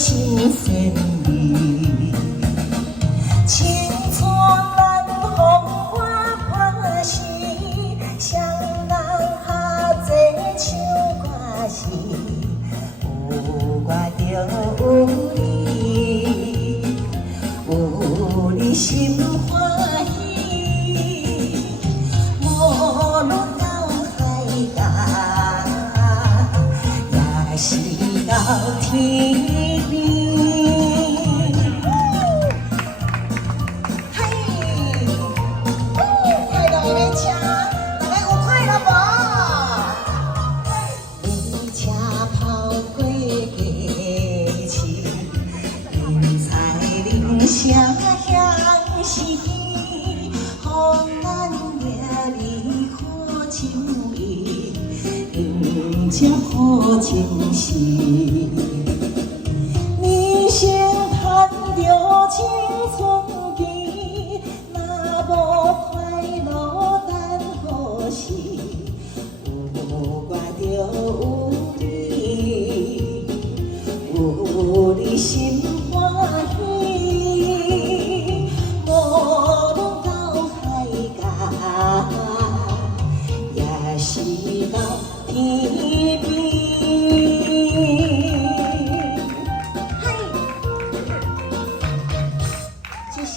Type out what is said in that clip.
新鲜味。青春难风我欢喜，双人下坐唱歌时，有我就有你，有你心欢喜。无论到海角，也是到天边。声响是伊，予咱夜里看情意，迎接好情时。人生盼着青春期，若无快乐等何时？有我就有你，有你心欢喜。是到天边。嗨，谢谢。